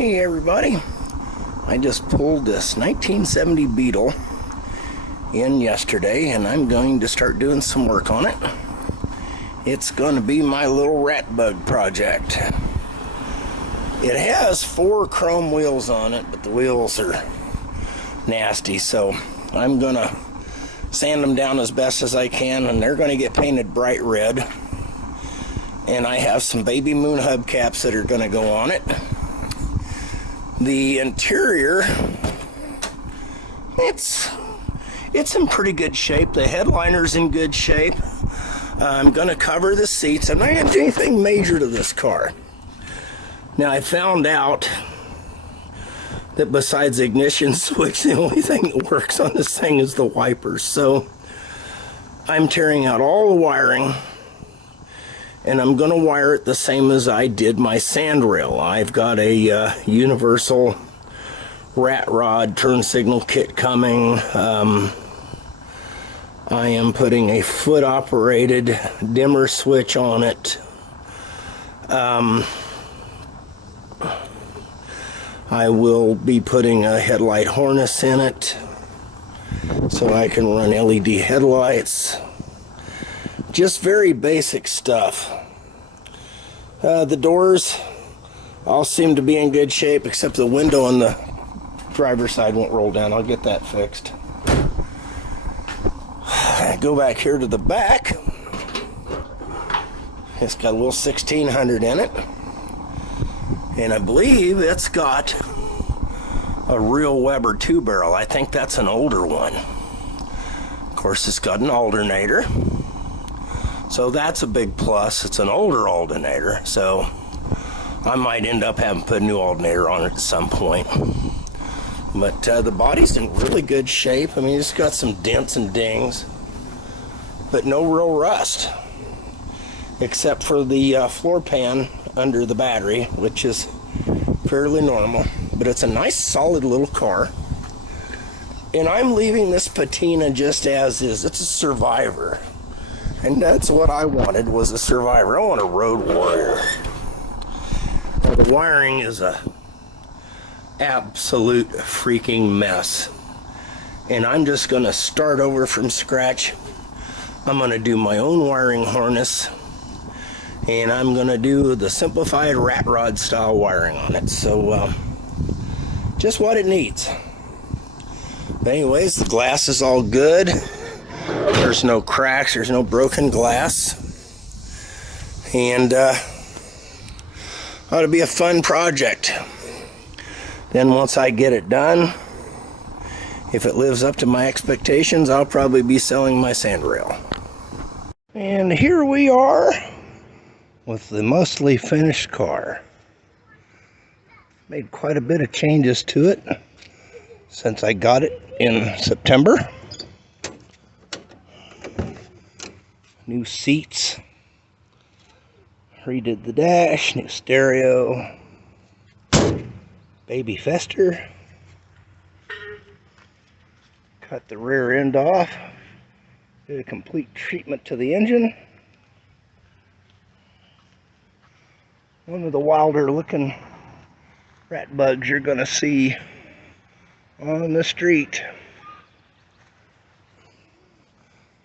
Hey everybody, I just pulled this 1970 Beetle in yesterday and I'm going to start doing some work on it. It's going to be my little rat bug project. It has 4 chrome wheels on it, but the wheels are nasty, so I'm going to sand them down as best as I can, and they're going to get painted bright red. And I have some baby moon hubcaps that are going to go on it. The interior, it's in pretty good shape. The headliner's in good shape. I'm going to cover the seats. I'm not going to do anything major to this car. Now, I found out that besides the ignition switch, the only thing that works on this thing is the wipers. So I'm tearing out all the wiring, and I'm going to wire it the same as I did my sand rail. I've got a universal rat rod turn signal kit coming. I am putting a foot operated dimmer switch on it. I will be putting a headlight harness in it so I can run LED headlights. Just very basic stuff. The doors all seem to be in good shape, except the window on the driver's side won't roll down. I'll get that fixed. Go back here to the back. It's got a little 1600 in it. And I believe it's got a real Weber 2-barrel. I think that's an older one. Of course, it's got an alternator. So that's a big plus. It's an older alternator, so I might end up having to put a new alternator on it at some point. But the body's in really good shape. I mean, it's got some dents and dings, but no real rust, except for the floor pan under the battery, which is fairly normal. But it's a nice, solid little car. And I'm leaving this patina just as is. It's a Survivor. And that's what I wanted, was a Survivor. I want a road warrior. Now, the wiring is a absolute freaking mess. And I'm just going to start over from scratch. I'm going to do my own wiring harness. And I'm going to do the simplified rat rod style wiring on it. So, just what it needs. But anyways, the glass is all good. There's no cracks, there's no broken glass. And ought to be a fun project. Then once I get it done, if it lives up to my expectations, I'll probably be selling my sand rail. And here we are with the mostly finished car. Made quite a bit of changes to it since I got it in September. New seats, redid the dash, new stereo, baby fester, cut the rear end off, did a complete treatment to the engine. One of the wilder looking rat bugs you're going to see on the street.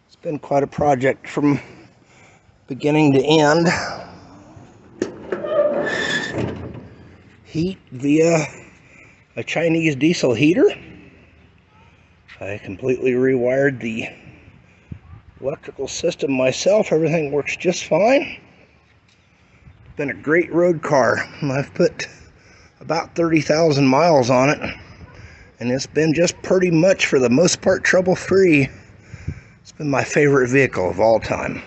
It's been quite a project from beginning to end. Heat via a Chinese diesel heater. I completely rewired the electrical system myself. Everything works just fine. It's been a great road car. I've put about 30,000 miles on it, and it's been just pretty much, for the most part, trouble-free. It's been my favorite vehicle of all time.